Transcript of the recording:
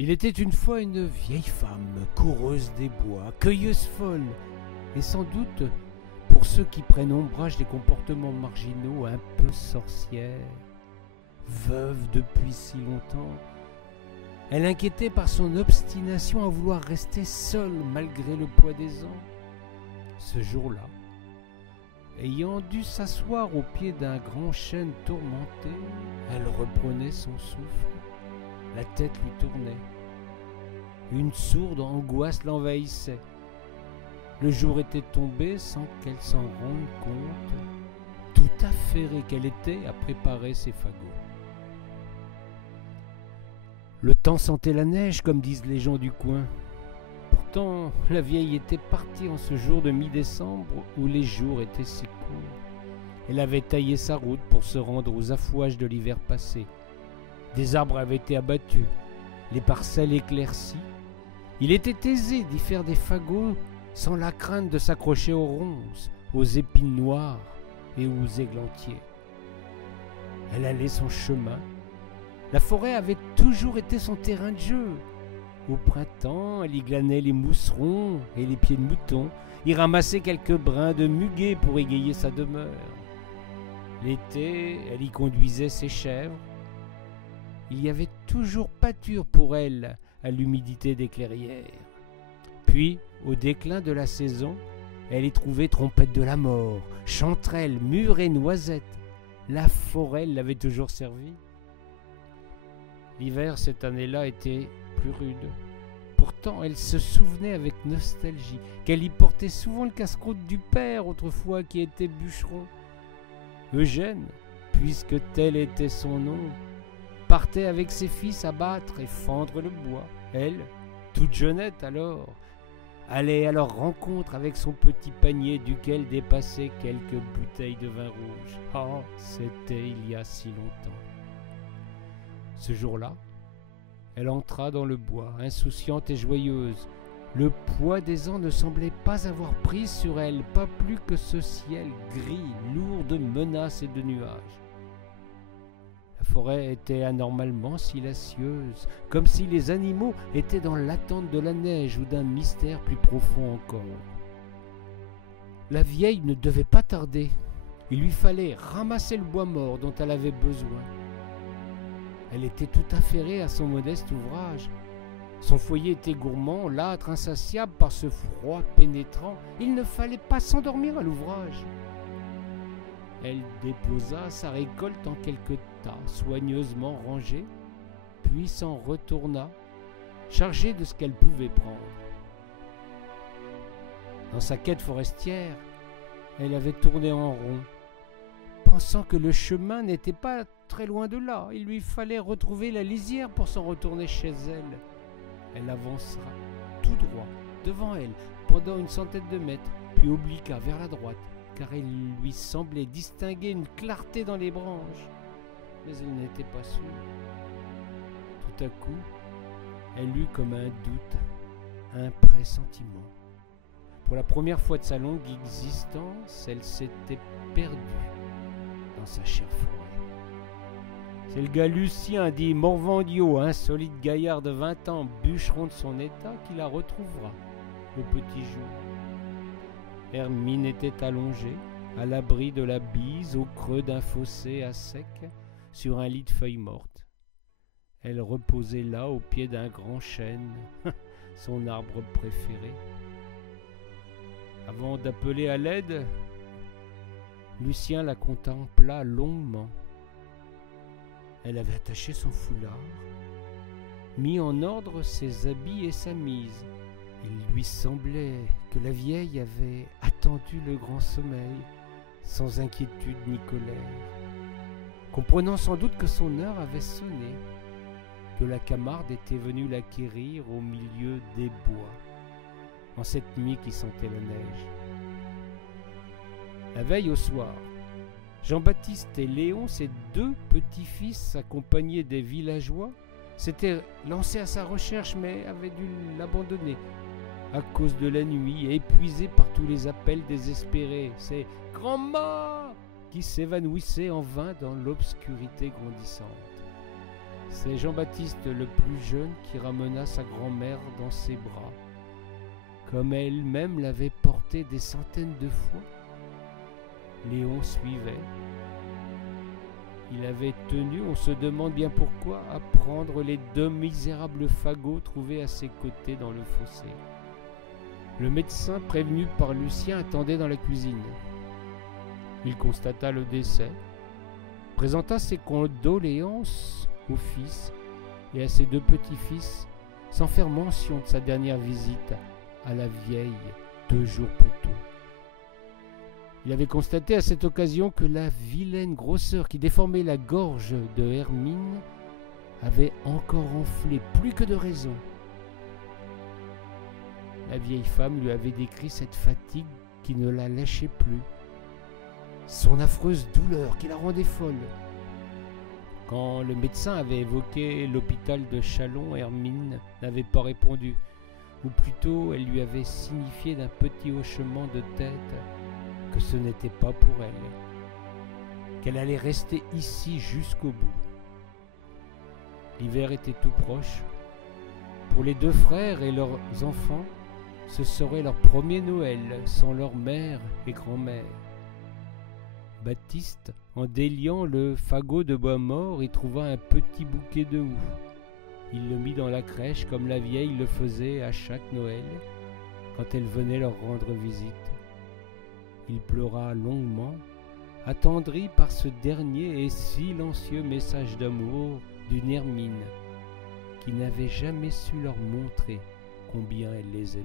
Il était une fois une vieille femme, coureuse des bois, cueilleuse folle, et sans doute, pour ceux qui prennent ombrage des comportements marginaux, un peu sorcière. Veuve depuis si longtemps, elle inquiétait par son obstination à vouloir rester seule malgré le poids des ans. Ce jour-là, ayant dû s'asseoir au pied d'un grand chêne tourmenté, elle reprenait son souffle. La tête lui tournait. Une sourde angoisse l'envahissait. Le jour était tombé sans qu'elle s'en rende compte, tout affairée qu'elle était à préparer ses fagots. Le temps sentait la neige, comme disent les gens du coin. Pourtant, la vieille était partie en ce jour de mi-décembre où les jours étaient si courts. Elle avait taillé sa route pour se rendre aux affouages de l'hiver passé. Des arbres avaient été abattus, les parcelles éclaircies. Il était aisé d'y faire des fagots sans la crainte de s'accrocher aux ronces, aux épines noires et aux églantiers. Elle allait son chemin. La forêt avait toujours été son terrain de jeu. Au printemps, elle y glanait les mousserons et les pieds de mouton, y ramassait quelques brins de muguet pour égayer sa demeure. L'été, elle y conduisait ses chèvres. Il y avait toujours pâture pour elle à l'humidité des clairières. Puis, au déclin de la saison, elle y trouvait trompette de la mort, chanterelles, mûres et noisettes. La forêt l'avait toujours servie. L'hiver, cette année-là, était plus rude. Pourtant, elle se souvenait avec nostalgie qu'elle y portait souvent le casse-croûte du père, autrefois qui était bûcheron. Eugène, puisque tel était son nom, partait avec ses fils abattre et fendre le bois. Elle, toute jeunette alors, allait à leur rencontre avec son petit panier duquel dépassaient quelques bouteilles de vin rouge. Ah, c'était il y a si longtemps. Ce jour-là, elle entra dans le bois, insouciante et joyeuse. Le poids des ans ne semblait pas avoir prise sur elle, pas plus que ce ciel gris, lourd de menaces et de nuages. La forêt était anormalement silencieuse, comme si les animaux étaient dans l'attente de la neige ou d'un mystère plus profond encore. La vieille ne devait pas tarder. Il lui fallait ramasser le bois mort dont elle avait besoin. Elle était tout affairée à son modeste ouvrage. Son foyer était gourmand, l'âtre, insatiable par ce froid pénétrant. Il ne fallait pas s'endormir à l'ouvrage. Elle déposa sa récolte en quelques tas soigneusement rangés, puis s'en retourna, chargée de ce qu'elle pouvait prendre. Dans sa quête forestière, elle avait tourné en rond, pensant que le chemin n'était pas très loin de là. Il lui fallait retrouver la lisière pour s'en retourner chez elle. Elle avancera tout droit devant elle pendant une centaine de mètres, puis obliqua vers la droite, car il lui semblait distinguer une clarté dans les branches. Mais elle n'était pas sûre. Tout à coup, elle eut comme un doute, un pressentiment. Pour la première fois de sa longue existence, elle s'était perdue dans sa chère forêt. C'est le gars Lucien, dit Morvandiau, un solide gaillard de 20 ans, bûcheron de son état, qui la retrouvera au petit jour. Hermine était allongée, à l'abri de la bise, au creux d'un fossé à sec, sur un lit de feuilles mortes. Elle reposait là, au pied d'un grand chêne, son arbre préféré. Avant d'appeler à l'aide, Lucien la contempla longuement. Elle avait attaché son foulard, mis en ordre ses habits et sa mise. Il lui semblait que la vieille avait attendu le grand sommeil, sans inquiétude ni colère, comprenant sans doute que son heure avait sonné, que la Camarde était venue l'acquérir au milieu des bois, en cette nuit qui sentait la neige. La veille au soir, Jean-Baptiste et Léon, ses deux petits-fils accompagnés des villageois, s'étaient lancés à sa recherche mais avaient dû l'abandonner à cause de la nuit, épuisés par tous les appels désespérés. C'est « Grand-mâ » qui s'évanouissait en vain dans l'obscurité grandissante. C'est Jean-Baptiste le plus jeune qui ramena sa grand-mère dans ses bras, comme elle-même l'avait porté des centaines de fois. Léon suivait. Il avait tenu, on se demande bien pourquoi, à prendre les 2 misérables fagots trouvés à ses côtés dans le fossé. Le médecin, prévenu par Lucien, attendait dans la cuisine. Il constata le décès, présenta ses condoléances au fils et à ses 2 petits-fils, sans faire mention de sa dernière visite à la vieille 2 jours plus tôt. Il avait constaté à cette occasion que la vilaine grosseur qui déformait la gorge de Hermine avait encore enflé plus que de raison. La vieille femme lui avait décrit cette fatigue qui ne la lâchait plus, son affreuse douleur qui la rendait folle. Quand le médecin avait évoqué l'hôpital de Châlons, Hermine n'avait pas répondu, ou plutôt elle lui avait signifié d'un petit hochement de tête que ce n'était pas pour elle, qu'elle allait rester ici jusqu'au bout. L'hiver était tout proche. Pour les 2 frères et leurs enfants, ce serait leur premier Noël sans leur mère et grand-mère. Baptiste, en déliant le fagot de bois mort, y trouva un petit bouquet de houx. Il le mit dans la crèche comme la vieille le faisait à chaque Noël, quand elle venait leur rendre visite. Il pleura longuement, attendri par ce dernier et silencieux message d'amour d'une Hermine qui n'avait jamais su leur montrer combien elle les aimait.